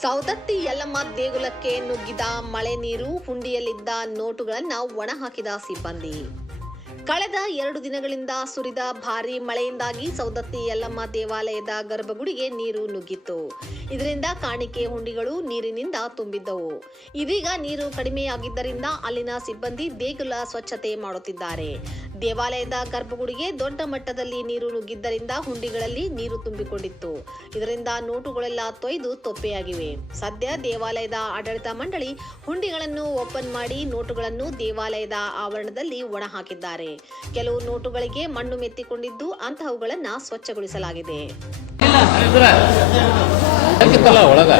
ಸೌದತ್ತಿ ಯಲ್ಲಮ್ಮ ದೇಗುಲಕ್ಕೆ ನುಗ್ಗಿದ ಮಳೆ ನೀರು ಹುಂಡಿಯಲ್ಲಿದ್ದ ನೋಟುಗಳನ್ನು ಒಣ ಹಾಕಿದ ಸಿಬ್ಬಂದಿ. ಕಳೆದ ಎರಡು ದಿನಗಳಿಂದ ಸುರಿದ ಭಾರೀ ಮಳೆಯಿಂದಾಗಿ ಸೌದತ್ತಿ ಯಲ್ಲಮ್ಮ ದೇವಾಲಯದ ಗರ್ಭಗುಡಿಗೆ ನೀರು ನುಗ್ಗಿತ್ತು. ಇದರಿಂದ ಕಾಣಿಕೆ ಹುಂಡಿಗಳು ನೀರಿನಿಂದ ತುಂಬಿದ್ದವು. ಇದೀಗ ನೀರು ಕಡಿಮೆಯಾಗಿದ್ದರಿಂದ ಅಲ್ಲಿನ ಸಿಬ್ಬಂದಿ ದೇಗುಲ ಸ್ವಚ್ಛತೆ ಮಾಡುತ್ತಿದ್ದಾರೆ. ದೇವಾಲಯದ ಗರ್ಭಗುಡಿಗೆ ದೊಡ್ಡ ಮಟ್ಟದಲ್ಲಿ ನೀರು ನುಗ್ಗಿದ್ದರಿಂದ ಹುಂಡಿಗಳಲ್ಲಿ ನೀರು ತುಂಬಿಕೊಂಡಿತ್ತು. ಇದರಿಂದ ನೋಟುಗಳೆಲ್ಲ ತೊಯ್ದು ತೊಪ್ಪೆಯಾಗಿವೆ. ಸದ್ಯ ದೇವಾಲಯದ ಆಡಳಿತ ಮಂಡಳಿ ಹುಂಡಿಗಳನ್ನು ಓಪನ್ ಮಾಡಿ ನೋಟುಗಳನ್ನು ದೇವಾಲಯದ ಆವರಣದಲ್ಲಿ ಒಣ ಹಾಕಿದ್ದಾರೆ. ಕೆಲವು ನೋಟುಗಳಿಗೆ ಮಣ್ಣು ಮೆತ್ತಿಕೊಂಡಿದ್ದು ಅಂತಹವುಗಳನ್ನು ಸ್ವಚ್ಛಗೊಳಿಸಲಾಗಿದೆ. ಒಳಗ.